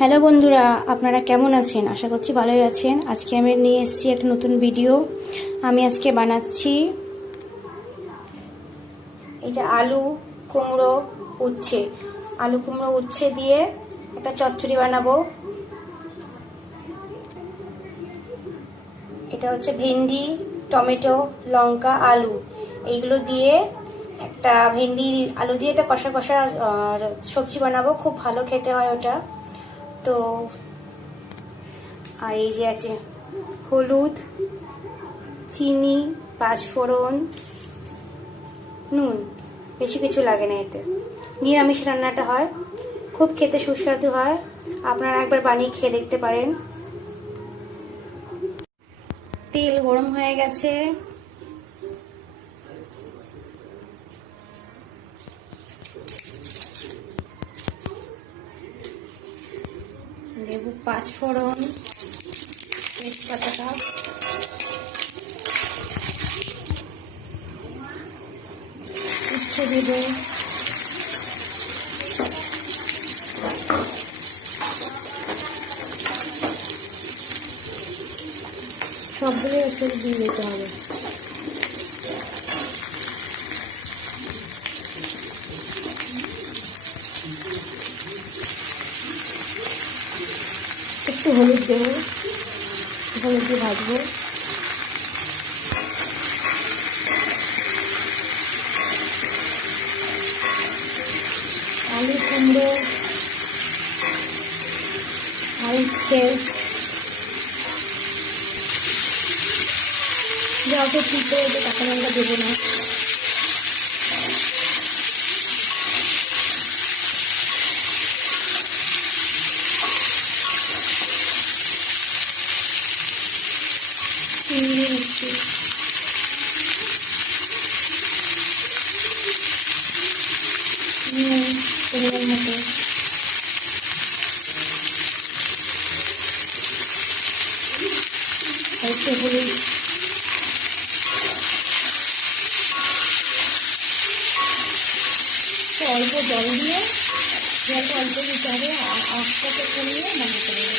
Hello বন্ধুরা, আপনারা কেমন আছেন? আশা করছি ভালোই আছেন। আজকে আমি নিয়ে এসেছি একটা নতুন ভিডিও। আমি আজকে বানাচ্ছি এটা আলু কুমড়ো উচ্ছে দিয়ে একটা চচ্চড়ি বানাবো। এটা হচ্ছে ভেন্ডি, টমেটো, লঙ্কা, আলু এইগুলো দিয়ে একটা ভেন্ডি আলু দিয়ে একটা কষা কষা সবজি বানাবো। খুব ভালো খেতে হয় ওটা। তো আর এই যে আছে হলুদ, চিনি, পাঁচফোড়ন, নুন, বেশি কিছু লাগে না। এতে নিরামিষ রান্নাটা হয়, খুব খেতে সুস্বাদু হয়। আপনারা একবার বানিয়ে খেয়ে দেখতে পারেন। তেল গরম হয়ে গেছে, দেব পাঁচফোড়ন, তেজপাতাটা, উচ্ছে দেব, সবগুলো একটু দিয়ে দিতে হবে। একটু হলুদ দেবো, হলুদ দিয়ে ভাজবো। আলু কুমড়ো আর উচ্ছে যাতে ঠিক করে কাঁচা লঙ্কা দেবো না। চিংড়ি মিষ্টি পরিমাণ মতো, একটু হলুদ, অল্প জল দিয়ে জলটা অল্প দিতে হবে। আর আস্তাকে কমিয়ে বানাতে হবে।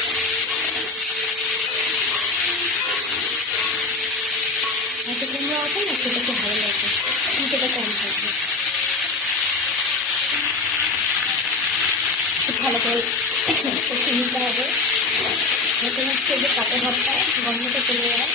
এত কুমড়ো আছে না, সেটাকে ভালো লাগবে, সেটা কম থাকবে। খুব ভালো করে কষে নিতে হবে, যাতে হচ্ছে যে কাঁচা ভাবটা গন্ধটা চলে যায়।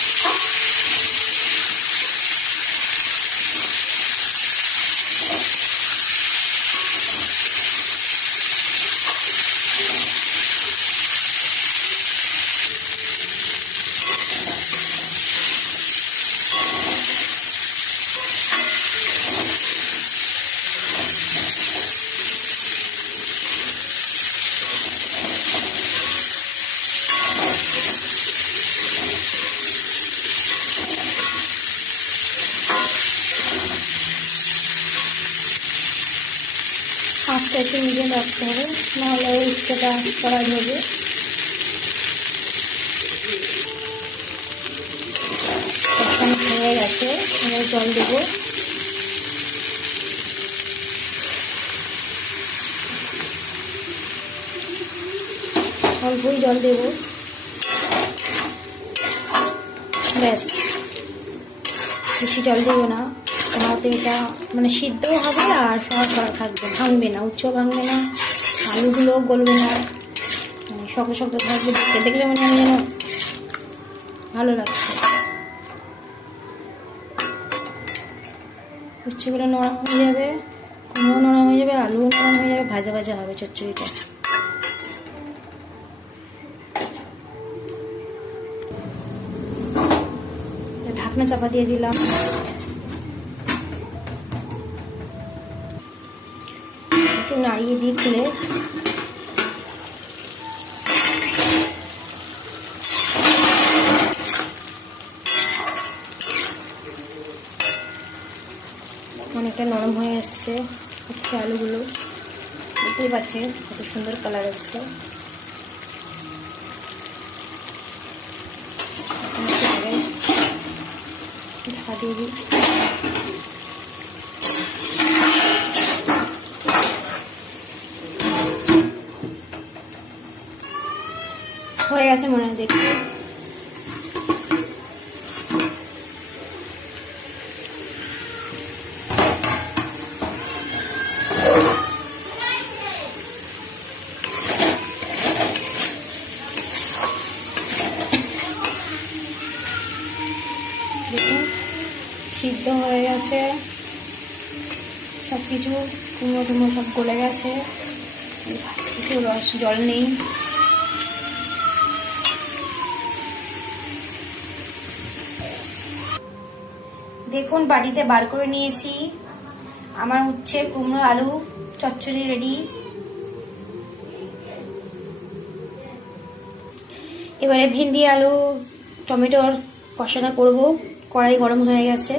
আস্তে একটু মিডিয়াম রাখতে হবে, নাহলে উচ্চটা করা যাবে। হয়ে গেছে, এবার জল দেবো। অল্পই জল দেবো, ব্যাস, বেশি জল দেবো না। তাহলে এটা মানে সিদ্ধও হবে আর সহজ থাকবে, ভাঙবে না, উচ্চ ভাঙবে না, আলুগুলো গলবে না, মানে শক্ত শক্ত থাকবে। দেখলে মানে আমি যেন ভালো লাগছে। উচ্ছেগুলো নরম হয়ে যাবে, কুমড়ো নরম হয়ে যাবে, আলুও নরম হয়ে যাবে, ভাজা ভাজা হবে চচ্চড়িটা। ঢাকনা চাপা দিয়ে দিলাম। একটু নাড়িয়ে দিয়ে খুলে অনেকটা নরম হয়ে এসছে হচ্ছে আলুগুলো, দেখতেই পাচ্ছেন কত সুন্দর কালার এসছে। ঢাকা দিয়ে দিই। হয়ে গেছে মনে হয়, দেখি। দেখুন সিদ্ধ হয়ে গেছে সব কিছু, কুমড়ো টুমড়ো সব গলে গেছে, কিছু রস জল নেই। দেখুন বাটিতে বার করে নিয়েছি, আমার হচ্ছে কুমড়ো আলু চচ্চড়ি রেডি। এবারে ভেন্ডি আলু টমেটোর কষানো করব। কড়াই গরম হয়ে গেছে,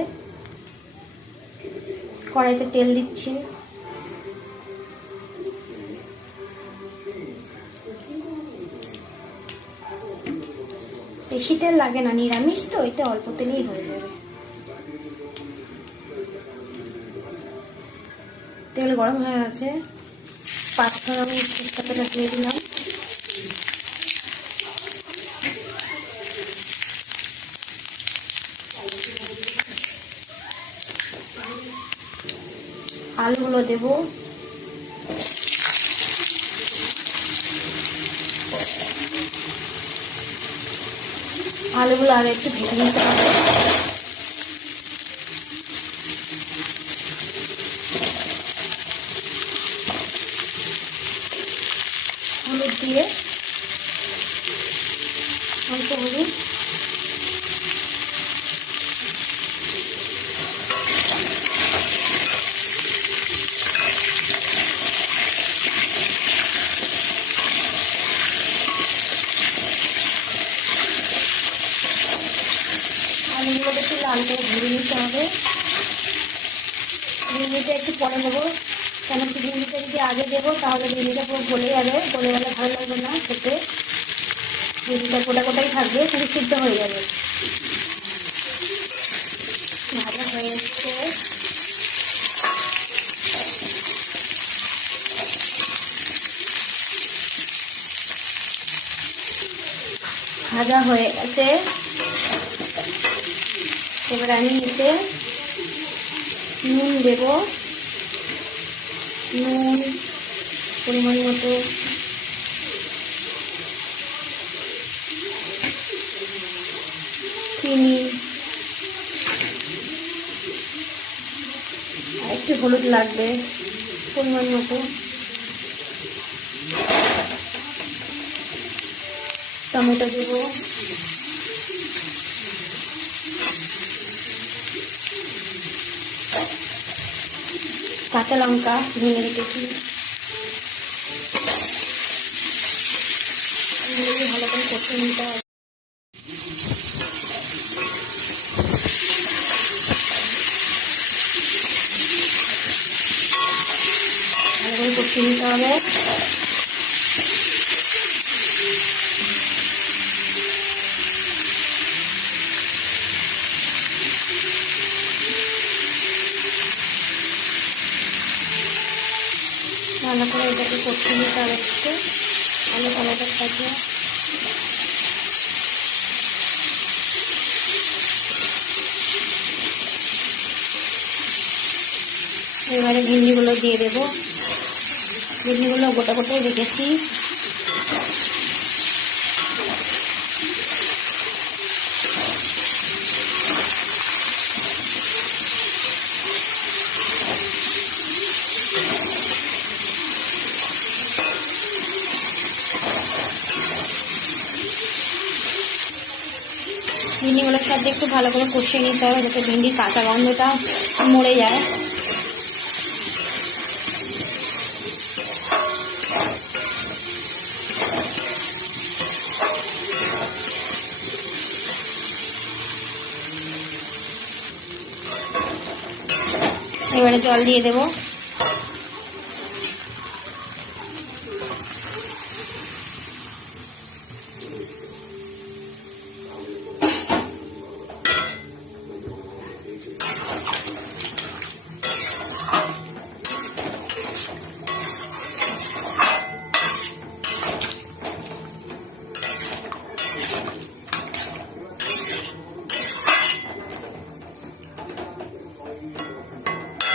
কড়াইতে তেল দিচ্ছি। বেশি তেল লাগে না, নিরামিষ তো, এতে অল্প তেলেই হয়ে যাবে। তেল গরম হয়ে গেছে, 5 ফোড়ন তেজপাতাটা দিয়ে দিলাম। আলুগুলো দেবো, আলুগুলো আর একটু ভেজে নিতে হবে। হলুদ দিয়ে, অল্প হলুদ, আলুগুলো একটু লাল করে ভেজে নিতে হবে। ভেন্ডিটা একটু পরে দেবো, কেন কি ভেন্ডিটা যদি আগে দেবো তাহলে ভেন্ডিটা পুরো গলে যাবে, গলে গেলে ভালো লাগবে না খেতে। ভেন্ডিটা গোটা গোটাই থাকবে, কিন্তু সিদ্ধ হয়ে যাবে। ভাজা হয়ে এসছে, ভাজা হয়ে গেছে। এবার আমি এতে নুন দেব, নুন পরিমাণ মতো, চিনি, আর একটু হলুদ লাগবে পরিমাণ মতো, টমেটো দেব, কাঁচা লঙ্কা ভেঙে রেখেছি, ভালো করে কষিয়ে নিতে হবে। ভালো করে কষিয়ে নিতে হবে। ভালো করে এটাকে কষিয়ে নিতে হবে একটু, আলু টমেটোর সাথে। এবারে ভেন্ডিগুলো দিয়ে দেবো, ভেন্ডিগুলো গোটা গোটাই রেখেছি। ভেন্ডিগুলোর সাথে একটু ভালো করে কষিয়ে নিতে হবে, যাতে ভেন্ডির কাঁচা গন্ধটা মরে যায়। এবারে জল দিয়ে দেবো।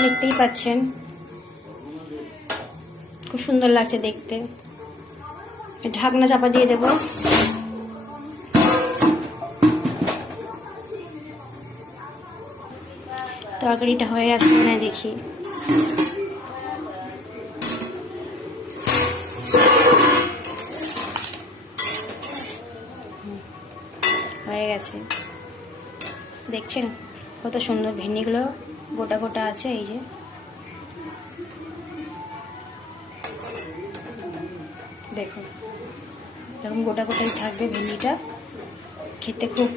দেখতেই পাচ্ছেন খুব সুন্দর লাগছে দেখতে। ঢাকনা চাপা দিয়ে দেব। তরকারিটা হয়ে আসছে না দেখি। হয়ে গেছে, দেখছেন কত সুন্দর ভেন্ডিগুলো গোটা গোটা আছে। এই যে দেখুন এরকম গোটা গোটাই থাকবে ভেন্ডিটা, খেতে খুব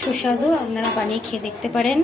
সুস্বাদু। আপনারা বানিয়ে খেয়ে দেখতে পারেন।